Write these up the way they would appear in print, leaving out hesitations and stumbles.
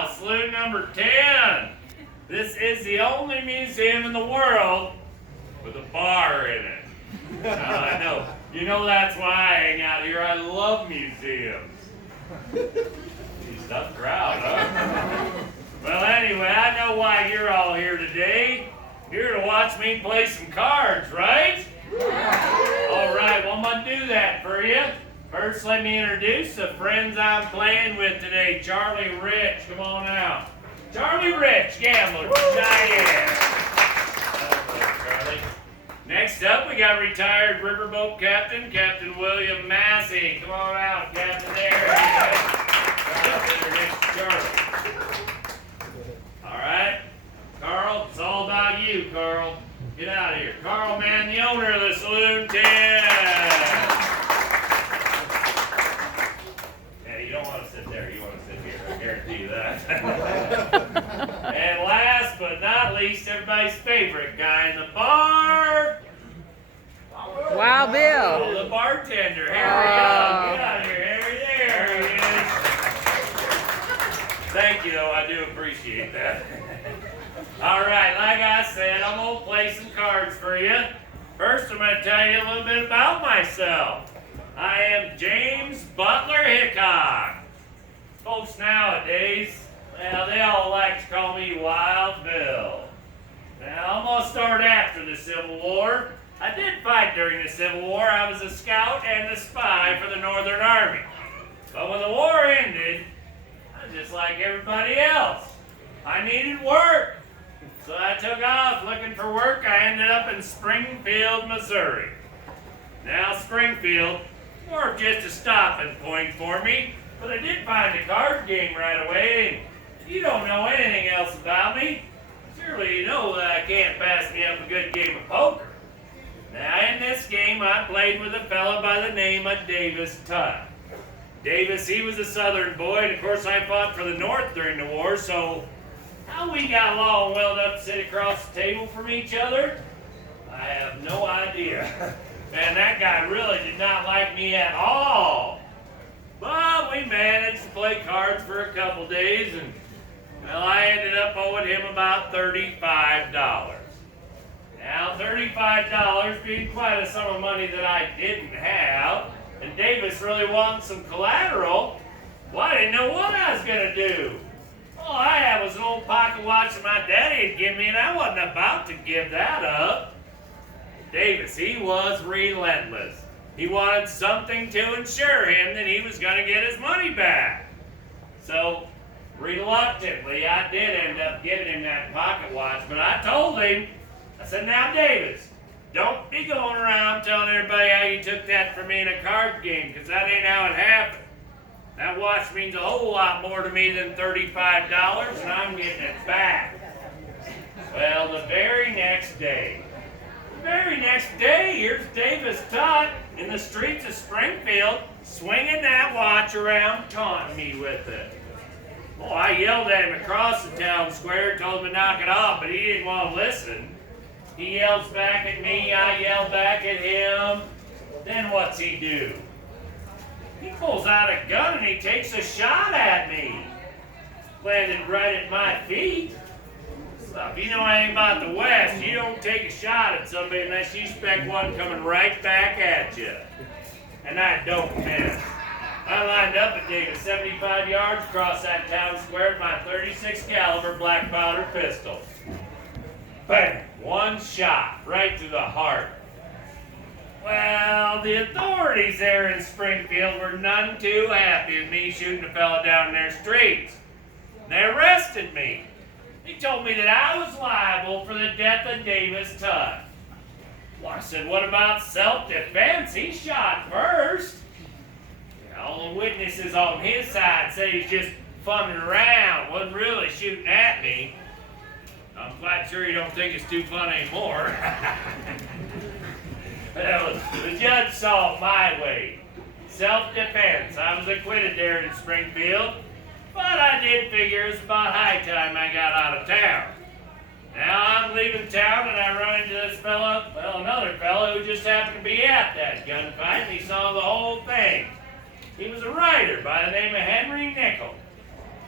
Wow, saloon number 10. This is the only museum in the world with a bar in it. I know. You know that's why I hang out here. I love museums. Geez, tough crowd, huh? Well, anyway, I know why you're all here today. Here to watch me play some cards, right? All right, well, I'm going to do that for you. First, let me introduce the friends I'm playing with today. Charlie Rich, come on out. Charlie Rich, gambler from Cheyenne. Charlie. Next up, we got retired riverboat captain, Captain William Massey. Come on out, Captain there. Charlie. All right, Carl, it's all about you, Carl. Get out of here. Carl, man, the owner of the Saloon 10. Yeah, you don't want to sit there. You want to sit here. I guarantee you that. And last but not least, everybody's favorite guy in the bar. Wow, Bill. Oh, the bartender. Harry Young. Get out of here, Harry. There he is. Thank you, though. I do appreciate that. All right, like I said, I'm going to play some cards for you. First, I'm going to tell you a little bit about myself. I am James Butler Hickok. Folks nowadays, well, they all like to call me Wild Bill. Now, I'm going to start after the Civil War. I did fight during the Civil War. I was a scout and a spy for the Northern Army. But when the war ended, I was just like everybody else. I needed work. So I took off looking for work. I ended up in Springfield, Missouri. Now Springfield, more of just a stopping point for me, but I did find a card game right away, and if you don't know anything else about me, surely you know that I can't pass me up a good game of poker. Now in this game, I played with a fella by the name of Davis Tutt. Davis, he was a Southern boy, and of course I fought for the North during the war, so how we got along well enough to sit across the table from each other, I have no idea. Man, that guy really did not like me at all. But we managed to play cards for a couple days, and well, I ended up owing him about $35. Now, $35 being quite a sum of money that I didn't have, and Davis really wanted some collateral, well, I didn't know what I was going to do. All I had was an old pocket watch that my daddy had given me, and I wasn't about to give that up. Davis, he was relentless. He wanted something to ensure him that he was going to get his money back. So, reluctantly, I did end up giving him that pocket watch, but I told him, I said, now Davis, don't be going around telling everybody how you took that from me in a card game, because that ain't how it happened. That watch means a whole lot more to me than $35, and I'm getting it back. Well, the very next day, here's Davis Tutt in the streets of Springfield, swinging that watch around, taunting me with it. Well, I yelled at him across the town square, told him to knock it off, but he didn't want to listen. He yells back at me, I yell back at him. Then what's he do? He pulls out a gun and he takes a shot at me. Landed right at my feet. So if you know anything about the West, you don't take a shot at somebody unless you expect one coming right back at you. And I don't miss. I lined up at Davis 75 yards across that town square with my .36 caliber black powder pistol. Bang! One shot right through the heart. Well, the authorities there in Springfield were none too happy with me shooting a fella down in their streets. They arrested me. They told me that I was liable for the death of Davis Tutt. Well, I said, what about self-defense? He shot first. All the witnesses on his side said he's just funning around, wasn't really shooting at me. I'm quite sure you don't think it's too fun anymore. Well, the judge saw it my way. Self-defense. I was acquitted there in Springfield, but I did figure it was about high time I got out of town. Now I'm leaving town and I run into this fella, well, another fella who just happened to be at that gunfight, and he saw the whole thing. He was a writer by the name of Henry Nickel.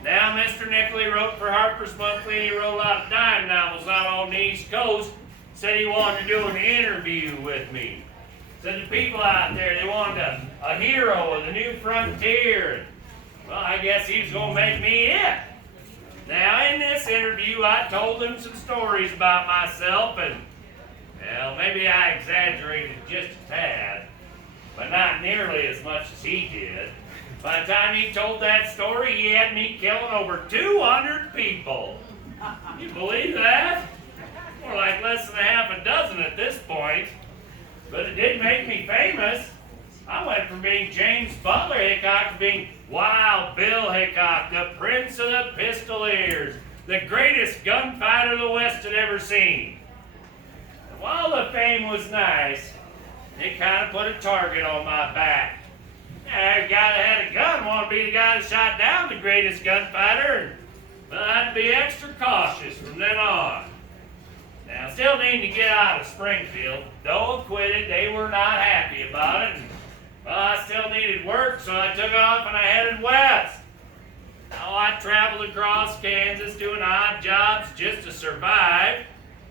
Now, Mr. Nickley wrote for Harper's Monthly. He wrote a lot of dime novels out on the East Coast. Said he wanted to do an interview with me. Said the people out there, they wanted a hero of the new frontier. Well, I guess he was going to make me it. Now, in this interview, I told him some stories about myself, and, well, maybe I exaggerated just a tad, but not nearly as much as he did. By the time he told that story, he had me killing over 200 people. You believe that? More like less than a half a dozen at this point. But it did make me famous. I went from being James Butler Hickok to being Wild Bill Hickok, the Prince of the Pistoliers, the greatest gunfighter the West had ever seen. And while the fame was nice, it kind of put a target on my back. The guy that had a gun wanted to be the guy that shot down the greatest gunfighter, but I had to be extra cautious from then on. Now, still needing to get out of Springfield. Though acquitted, they were not happy about it. Well, I still needed work, so I took off and I headed west. Now, I traveled across Kansas doing odd jobs just to survive.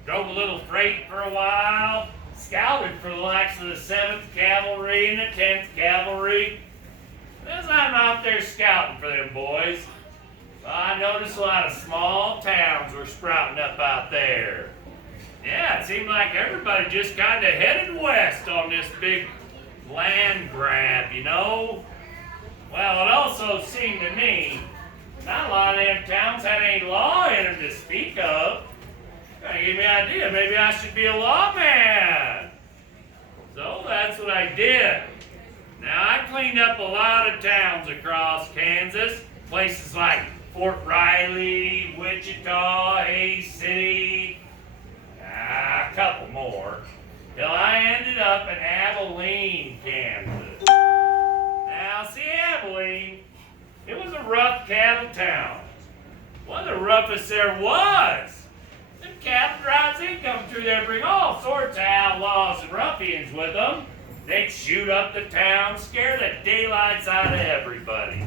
Drove a little freight for a while. Scouted for the likes of the 7th Cavalry and the 10th Cavalry. As I'm out there scouting for them boys, I noticed a lot of small towns were sprouting up out there. Yeah, it seemed like everybody just kind of headed west on this big land grab, you know? Well, it also seemed to me not a lot of them towns had any law in them to speak of. Kind of gave me an idea, maybe I should be a lawman. So that's what I did. Now, I cleaned up a lot of towns across Kansas, places like Fort Riley, Wichita, Hays City, a couple more, till I ended up in Abilene, Kansas. Now, see, Abilene, it was a rough cattle town. One of the roughest there was. Them cattle drives, they come through there, bring all sorts of outlaws and ruffians with them. They'd shoot up the town, scare the daylights out of everybody.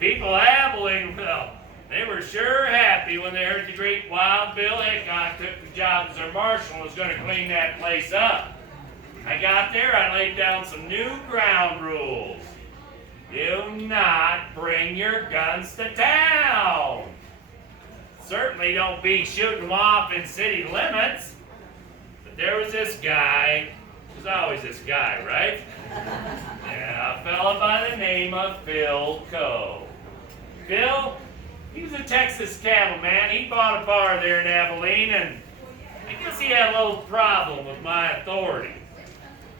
People of Abilene, well, they were sure happy when they heard the great Wild Bill Hickok took the job as their marshal and was going to clean that place up. I got there, I laid down some new ground rules. Do not bring your guns to town. Certainly don't be shooting them off in city limits. But there was this guy. There's always this guy, right? Yeah, a fella by the name of Phil Coe. Phil, he was a Texas cattleman. He bought a bar there in Abilene, and I guess he had a little problem with my authority.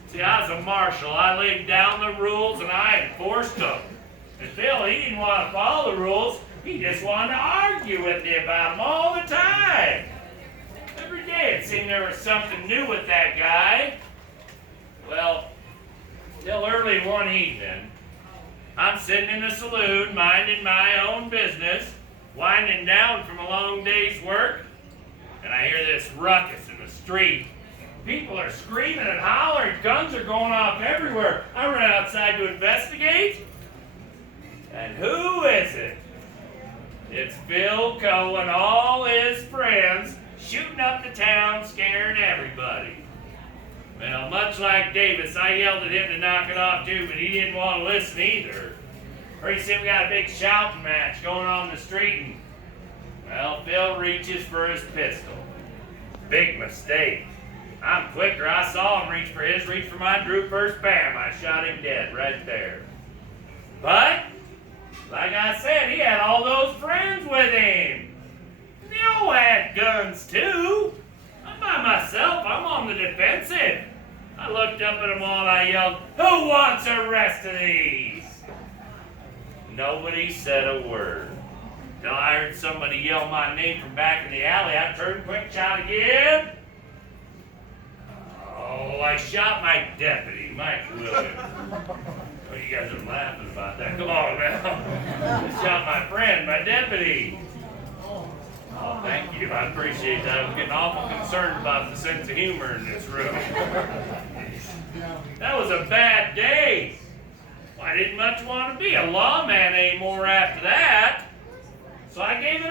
See, I was a marshal. I laid down the rules, and I enforced them. And Phil, he didn't want to follow the rules. He just wanted to argue with me about them all the time. Every day it seemed there was something new with that guy. Well, till early one evening, I'm sitting in the saloon minding my own business, winding down from a long day's work, and I hear this ruckus in the street. People are screaming and hollering, guns are going off everywhere. I run outside to investigate, and who is it? It's Phil Coe and all his friends shooting up the town, scaring everybody. Well, much like Davis, I yelled at him to knock it off too, but he didn't want to listen either. Pretty soon we got a big shouting match going on in the street, and, well, Phil reaches for his pistol. Big mistake. I'm quicker. I saw him reach for his, reach for mine, drew first, bam, I shot him dead right there. But, like I said, he had all those friends with him. They all had guns too. I'm by myself. I'm on the defensive. I looked up at them all and I yelled, "Who wants the rest of these?" Nobody said a word. Till I heard somebody yell my name from back in the alley. I turned quick, shot again. Oh, I shot my deputy, Mike Williams. Oh, you guys are laughing about that. Come on now. I shot my friend, my deputy. Oh, thank you. I appreciate that. I'm getting awful concerned about the sense of humor in this room. That was a bad day. I didn't much want to be a lawman anymore after that. So I gave it